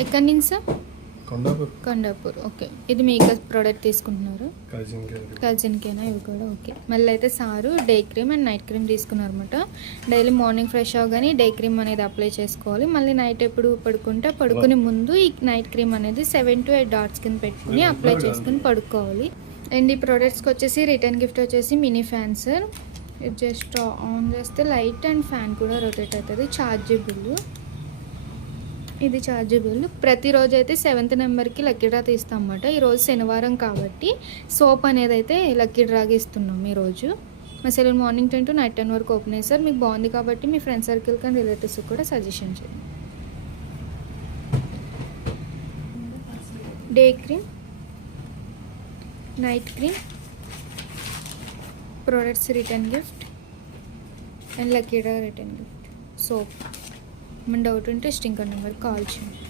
ఎక్కడి నుంచి sir? Kondapur. Okay. ఇది మీ ప్రోడక్ట్ తీసుకుంటున్నారు? కజిన్కేనా ఇవి కూడా? ఓకే. మళ్ళీ అయితే sir day cream and night cream తీసుకున్నారు అనమాట. డైలీ మార్నింగ్ ఫ్రెష్ అవగానే డే క్రీమ్ అనేది అప్లై చేసుకోవాలి. మళ్ళీ నైట్ ఎప్పుడు పడుకునే ముందు ఈ నైట్ క్రీమ్ అనేది 7 to 8 డాట్స్ కింద పెట్టుకుని అప్లై చేసుకుని పడుకోవాలి. అండ్ ఈ ప్రోడక్ట్స్కి వచ్చేసి రిటర్న్ గిఫ్ట్ వచ్చేసి మినీ ఫ్యాన్ సార్. ఇది జస్ట్ ఆన్ చేస్తే లైట్ అండ్ ఫ్యాన్ కూడా రొటేట్ అవుతుంది. ఛార్జబుల్. ఇది ఛార్జబుల్. ప్రతిరోజు అయితే 7th నెంబర్కి లక్కీ డ్రా తీస్తాం అన్నమాట. ఈరోజు శనివారం కాబట్టి సోప్ అనేది అయితే లక్కీ డ్రాగా ఇస్తున్నాం ఈరోజు. మా సెలూన్ మార్నింగ్ 10 to నైట్ 10 వరకు ఓపెన్ అయ్యి సార్. మీకు బాగుంది కాబట్టి మీ ఫ్రెండ్ సర్కిల్కి అండ్ రిలేటివ్స్కి కూడా సజెషన్ చేయండి. Day cream, night cream, products return gift and lucky draw return gift, soap. మన డౌట్ ఉంటే స్టింకర్ నెంబర్ కాల్ చేయండి.